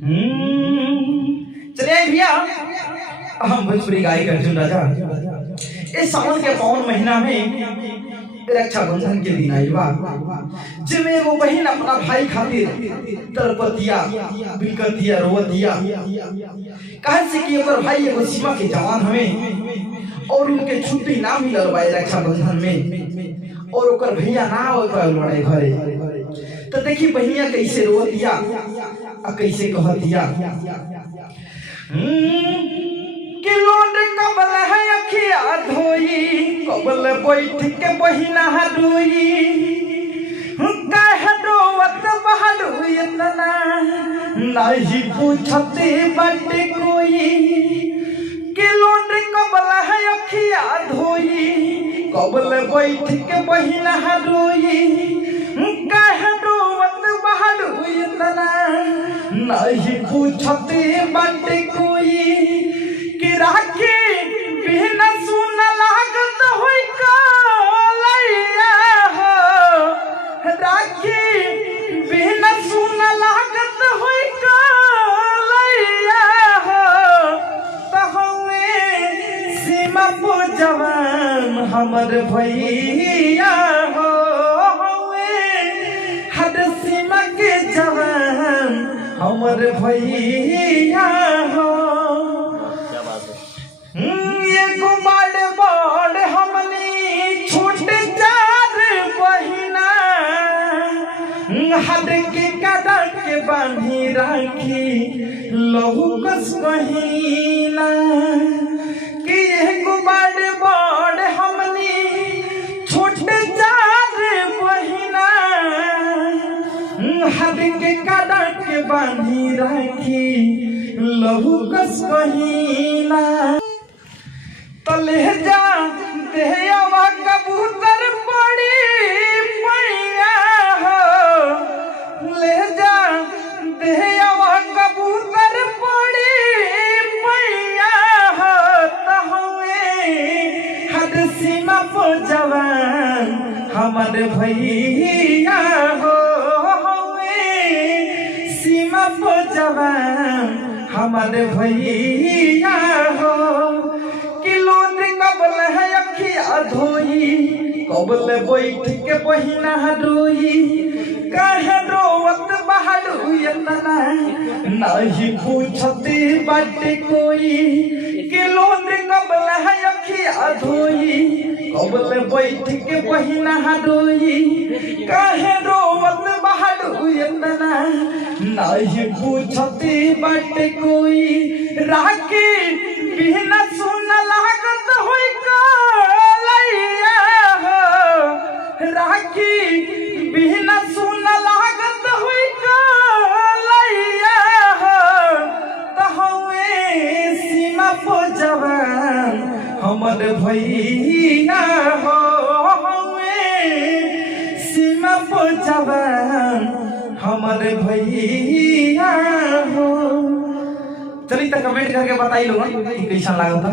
चलिए भैया, हम भोजपुरी गायक अर्जुन राजा इस सावन के पावन महीना में रक्षाबंधन के दिन आइल बा, जिसमें वो बहन अपना भाई खातिर तड़पतिया, बिलकतिया, रोवतिया, कहे से कि ओकर भाई एगो सीमा के जवान हमें और उनके छुट्टी ना मिलल बा रक्षाबंधन में, और ओकर भैया ना ओकर लड़ाई घरे। तो देखी बहनिया कैसे रोवतिया आ कैसे कहतिया कि लोड कबल है अखिया धोई, कबल बैठ के बहिना रोई, कहे रोवत बहलू इतना नहीं पूछते बट कोई, कि लोड कबल है अखिया धोई, कबल बैठ के बहिना रोई, कहे रोवत बहलू इतना नहीं पूछते बट कोई, कि राखी बिन सुन लागत होई कालैया हो, राखी बिन सुन लागत होई कालैया हो, तहवे सीमा पो जवान हमर भैया हो, हर सीमा के जवान हमर भैया हो। एगो बड़ बड़ हमनी छोटे चार बहिना, हद के कदा के बांधी राखी लहू कस बहिना, कि एगो बड़ बड़ हमनी छोटे चार बहिना, हद के कदा के बांधी राखी लहू कस बहिना। तले जा देहवा कबूतर पड़ी पैया हो, ले जा देहवा कबूतर पड़ी पैया हो, तहवे हद सीमा पो जवान हमर भैया हो, सीमा पो जवान हमर भैया हो, कबल है अखिया धोई, कबल बैठ के बहिना रोई, कहे रोवत बहलू इतना नहीं पूछते बट कोई, कि लोन कबल है अखिया धोई, कबल बैठ के बहिना रोई, कहे रोवत बहलू इतना नहीं पूछते बट कोई, राखी बिन सुन लागत होई कालैया हो, राखी बिन सुन लागत होई कालैया हो, तहवे सीमा पो जवान हमर भैया हो, सीमा पो जवान हमर भैया हो। चलिए तो कमेंट करके बताइए लोग कि कैसा लगा था।